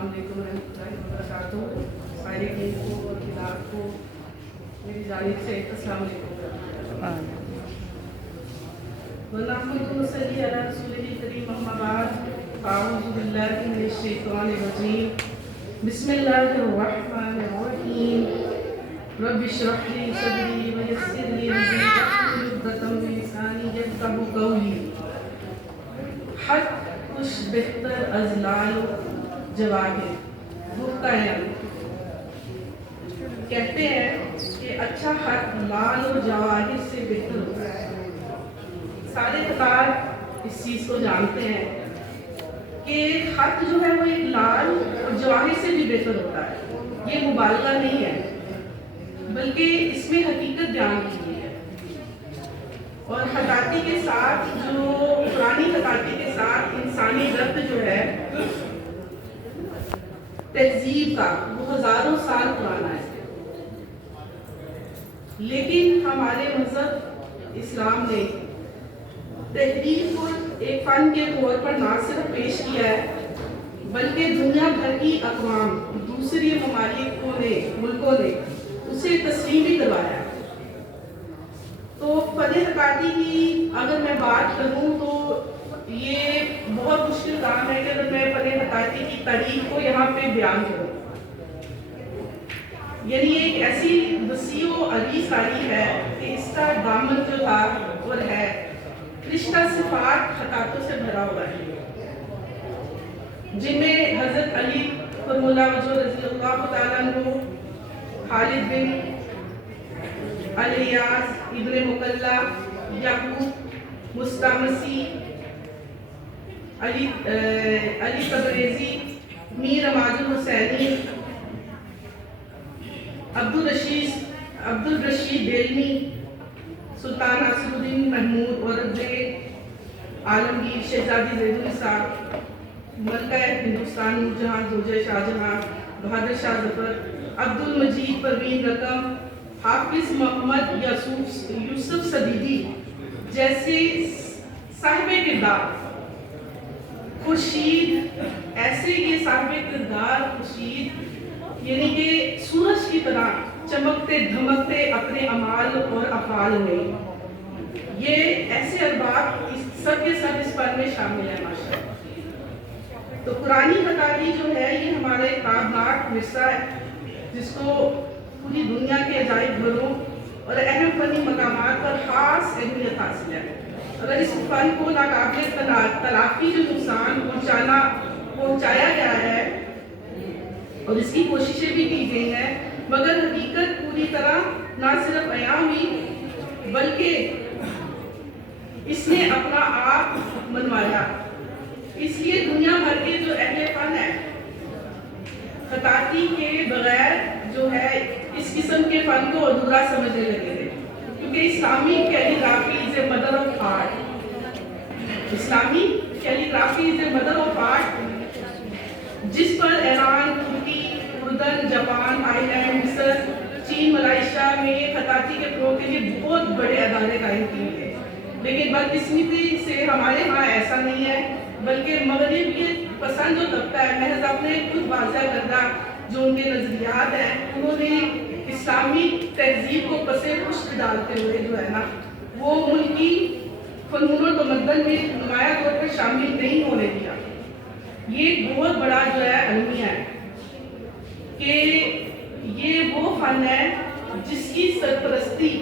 السلام علیکم ورحمۃ اللہ وبرکاتہ. سارے کو اور کتاب کو میری جانب سے السلام علیکم. ونحمد ونصلی علی رسولہ الکریم اما بعد اعوذ باللہ من الشیطان الرجیم. بسم اللہ الرحمن الرحیم. رب اشرح لی صدری ویسر لی امری واحلل عقدۃ من لسانی یفقهوا قولی. حق کچھ بہتر از لال و جواہر. گفتگو کہتے ہیں کہ اچھا خط لال و جواہر سے بہتر ہوتا ہے. سارے خطاط اس چیز کو جانتے ہیں کہ خط جو ہے وہ ایک لال اور جواہر سے بھی بہتر ہوتا ہے. یہ مبالغہ نہیں ہے بلکہ اس میں حقیقت بیان کی گئی ہے. اور خطاطی کے ساتھ جو پرانی خطاطی کے ساتھ انسانی ربط جو ہے تہذیب کا وہ ہزاروں سال پرانا ہے. لیکن ہمارے مذہب اسلام نے تحریر کو ایک فن کے طور پر نہ صرف پیش کیا ہے بلکہ دنیا بھر کی اقوام دوسری ملکوں نے اسے تسلیم بھی کروایا. تو فن خطاطی کی اگر میں بات کروں تو یہ بہت مشکل کام ہے کہ اگر میں فن خطاطی کی تاریخ کو یہاں پہ بیان کروں. یعنی یہ ایک ایسی وسیع و عریض تاریخ ہے کہ اس کا دامن جو تھا اور ہے رشتہ صفات خطاطوں سے بھرا ہوا ہے، جن میں حضرت علی کرم اللہ وجہہ رضی اللہ تعالیٰ عنہ، خالد بن الیاس ابن مکلا، یعقوب مستعمسی، علی تبریزی، میر عماد الحسینی، عبد الرشید دیلمی، سلطان ناصر الدین محمود، اورنگزیب عالمگیر، شہزادی زید النساء، ملکہ ہندوستان نور جہاں زوجہ شاہ جہاں، بہادر شاہ ظفر، عبد المجید پروین رقم، حافظ محمد یوسف صدیقی جیسے صاحب کردار خورشید، ایسے یہ صاحب کردار خورشید یعنی کہ سورج کی طرح چمکتے دھمکتے اپنے اعمال اور افعال میں. یہ ایسے ارباب سب کے سب اس فن میں شامل ہیں ماشاء اللہ. تو قرآنی خطاطی جو ہے یہ ہمارے تابناک ورثہ ہے جس کو پوری دنیا کے عجائب گھروں اور اہم فنی مقامات پر خاص اہمیت حاصل ہے. اگر اس فن کو ناقابل تلافی جو نقصان پہنچایا گیا ہے اور اس کی کوششیں بھی کی گئی ہیں مگر حقیقت پوری طرح نہ صرف عیاں ہوئی بلکہ اس نے اپنا آپ منوایا. اس لیے دنیا بھر کے جو اہل فن ہے خطاطی کے بغیر جو ہے اس قسم کے فن کو ادھورا سمجھنے لگے تھے، کیونکہ اسلامی calligraphy is a mother of art. اسلامی calligraphy is a mother of art جس پر ایران، ترکی، اردن، جاپان، تھائی لینڈ، مصر، چین، ملائیشیا میں خطاطی کے فروغ کے لیے بہت بڑے ادارے قائم کیے گئے. لیکن بدقسمتی سے ہمارے ہاں ایسا نہیں ہے بلکہ مغرب کے پسند جو طبقہ ہے محض اپنے خود واضح کردہ جو ان کے نظریات ہیں انہوں نے اسلامی تہذیب کو پسے پشت ڈالتے ہوئے جو ہے نا وہ ملکی فنون و تمدن میں نمایاں طور پر شامل نہیں ہونے دیا. یہ ایک بہت بڑا جو ہے المیہ ہے کہ یہ وہ فن ہے جس کی سرپرستی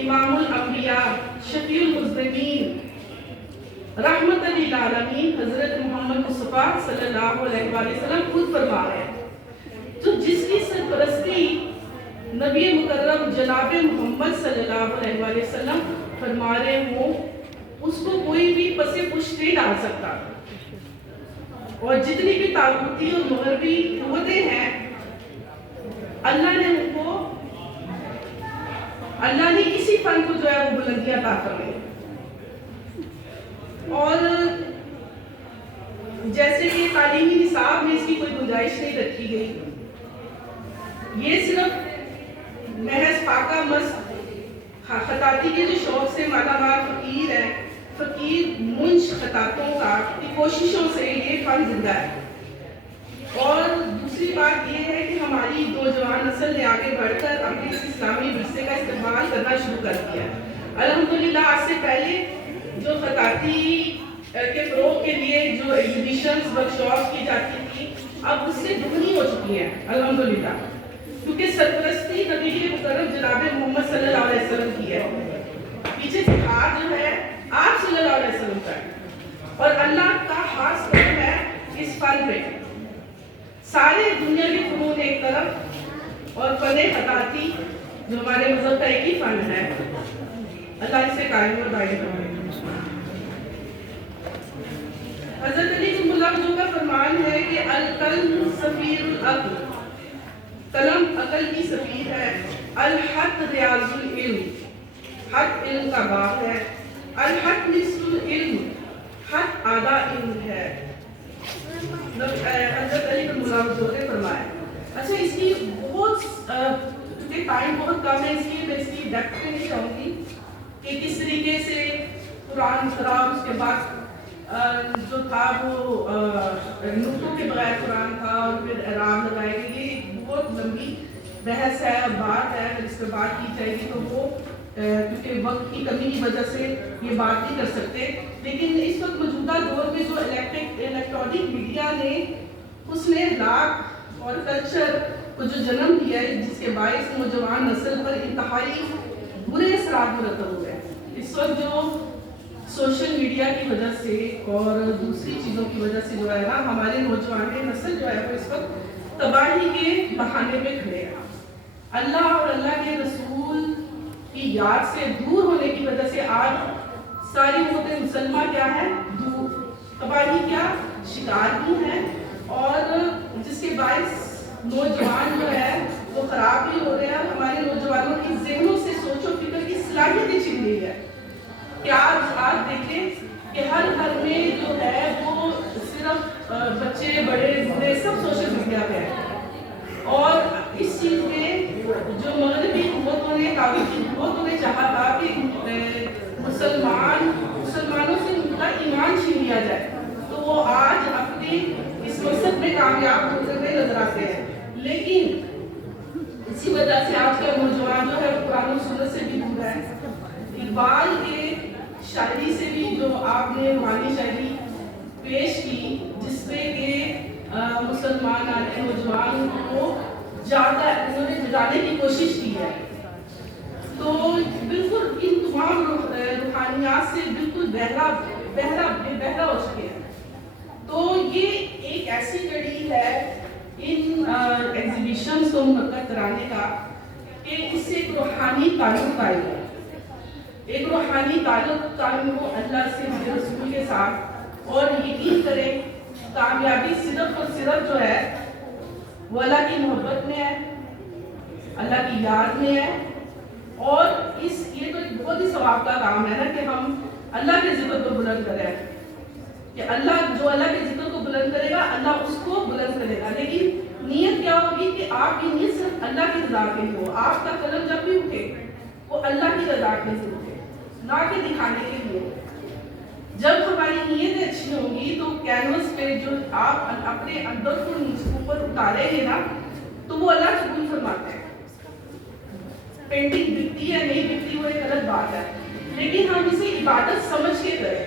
امام الانبیاء، شفیع المذنبین، رحمت للعالمین حضرت محمد مصطفیٰ صلی اللہ علیہ وآلہ وسلم خود فرما رہے ہیں. تو جس کی سرپرستی نبی مکرم جناب محمد صلی اللہ علیہ وآلہ وسلم فرما رہے ہوں اس کو کوئی بھی پس پشت نہیں ڈال سکتا. اور جتنی بھی طاغوتی اور مغربی قوتیں ہیں اللہ نے اسی فن کو جو ہے وہ بلندیاں عطا فرمائی. اور جیسے کہ تعلیمی نصاب میں اس کی کوئی گنجائش نہیں رکھی گئی. یہ صرف محض فاقہ مست خطاطی کے جو شوق سے مالا مال فقیر ہے، فقیر منش خطاطوں کی کوششوں سے یہ فن زندہ ہے. اور دوسری بات یہ ہے کہ ہماری نوجوان نسل نے آگے بڑھ کر اپنے اس اسلامی ورثے کا استعمال کرنا شروع کر دیا ہے۔ الحمدللہ آج سے پہلے جو خطاطی کے فروغ کے لیے جو ایگزیبیشنز ورکشاپ کی جاتی تھی اب اس سے دگنی ہو چکی ہیں الحمدللہ، کیونکہ سرپرستی نبی مکرم جناب محمد صلی اللہ علیہ وسلم کی ہے، پیچھے سے ہاتھ جو ہے آپ صلی اللہ علیہ وسلم کا ہے، اور اللہ کا خاص کرم ہے اس فن میں۔ سارے دنیا کے فنون ایک طرف اور فن خطاطی جو ہمارے مذہب کا ایک ہی فن ہے، اللہ اسے قائم اور دائم فرمائے۔ حضرت علی رضی اللہ عنہ کا فرمان ہے کہ القلم سفیر العقل، قلم عقل کی سفیر ہے، الحق ریاض العلم، حق علم کا باغ ہے، الحق نصف العلم، حق آدھا علم ہے، حضرت علی رضی اللہ عنہ نے فرمایا۔ اچھا اس کی بہت کیونکہ ٹائم بہت کم ہے اس لیے میں اس کی ڈیپتھ میں نہیں جاؤں گی کہ کس طریقے سے قرآن خراب، اس کے بعد جو تھا وہ نقطوں کے بغیر قرآن تھا اور پھر اعراب لگائے گئے، یہ بہت لمبی بحث ہے اور بات ہے، اگر اس پہ بات کی جائے گی تو وہ کیونکہ وقت کی کمی کی وجہ سے یہ بات نہیں کر سکتے، لیکن اس وقت موجودہ دور میں جو الیکٹرانک میڈیا نے حسن اخلاق اور کلچر کو جو جنم دیا ہے، جس کے باعث نوجوان نسل پر انتہائی برے اثرات مرتب ہوئے ہیں۔ اس وقت جو سوشل میڈیا کی وجہ سے اور دوسری چیزوں کی وجہ سے جو ہے نا ہمارے نوجوان نسل جو ہے وہ اس وقت تباہی کے بہانے میں کھڑے ہیں۔ اللہ اور اللہ کے رسول کی یاد سے دور ہونے کی وجہ سے آج ساری امت مسلمہ کیا ہے، دور، تباہی کیا شکار بھی ہیں، اور جس کے باعث نوجوان جو ہے وہ خراب بھی ہو رہے ہیں۔ ہمارے نوجوانوں کی ذہنوں سے سوچ و فکر کی صلاحیت ہی چھن گئی ہے کہ آج دیکھیں کہ ہر گھر میں جو ہے وہ صرف بچے بڑے بوڑھے سب سوشل میڈیا پہ ہیں، اور اس چیز میں جو مغربی حکومتوں نے چاہا تھا کہ مسلمانوں سے ان کا ایمان چھین لیا جائے، تو وہ آج اپنی اس مقصد میں کامیاب ہوتے ہوئے نظر آتے ہیں، لیکن اسی وجہ سے آج کا نوجوان جو ہے وہ قرآن و سنت سے بھی دور ہے۔ اقبال کے شاعری سے بھی جو آپ نے روحانی شاعری پیش کی جس پہ کہ مسلمان آنے نوجوان کو انہوں نے جگانے کی کوشش کی ہے، تو بالکل ان تمام روحانیات سے بالکل بہرا ہو چکے ہیں۔ تو یہ ایک ایسی کڑی ہے ان ایگزیبیشنز کو منعقد کرانے کا کہ اس سے ایک روحانی تعلق قائم ہے، ایک روحانی تعلق قائم ہو اللہ سے، رسول کے ساتھ، اور یقین کریں کامیابی صرف اور صرف جو ہے وہ اللہ کی محبت میں ہے، اللہ کی یاد میں ہے، اور یہ تو ایک بہت ہی ثواب کا کام ہے نا کہ ہم اللہ کے ذکر کو بلند کریں، کہ جو اللہ کے ذکر کو بلند کرے گا اللہ اس کو بلند کرے گا، لیکن نیت کیا ہوگی کہ آپ کی نیت صرف اللہ کی رضا کے لیے ہو، آپ کا قلم جب بھی اٹھے وہ اللہ کی رضا کے لیے اٹھے، نہ کہ دکھانے کے لیے۔ جب ہماری نیت اچھی ہوگی تو کینوس پہ جو آپ اپنے اندر کو اوپر اتاریں گے نا تو وہ اللہ قبول فرماتے ہیں۔ پینٹنگ بکتی ہے نہیں بکتی وہ ایک الگ بات ہے، لیکن ہم اسے عبادت سمجھ کے کریں،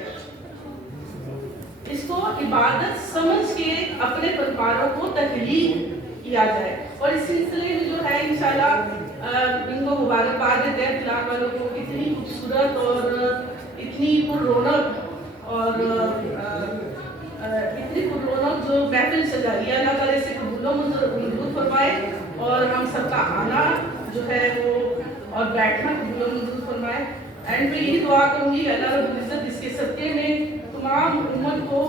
اس کو عبادت سمجھ کے اپنے پرواروں کو تحلیل کیا جائے، اور اس سلسلے میں جو ہے انشاءاللہ ان کو مبارکباد دیتے ہیں فلان والوں کو، اتنی خوبصورت اور اتنی پر رونق اور اتنی پر رونق جو محفل سجائی ہے، اللہ تعالیٰ سے قبول و منظور فرمائے، اور ہم سب کا آنا جو ہے وہ اور بیٹھنا قبول و منظور فرمائے۔ اینڈ میں یہی دعا کروں گی اللہ رب العزت اس کے صدقے میں تمام امت کو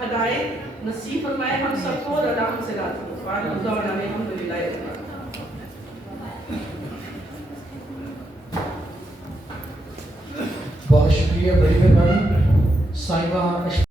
ہدایت نصیب فرمائے، ہم سب کو، اور اللہ ہم سے راضی ہو۔ الحمدللہ۔ بہت شکریہ، بڑی مہربانی صاحبہ۔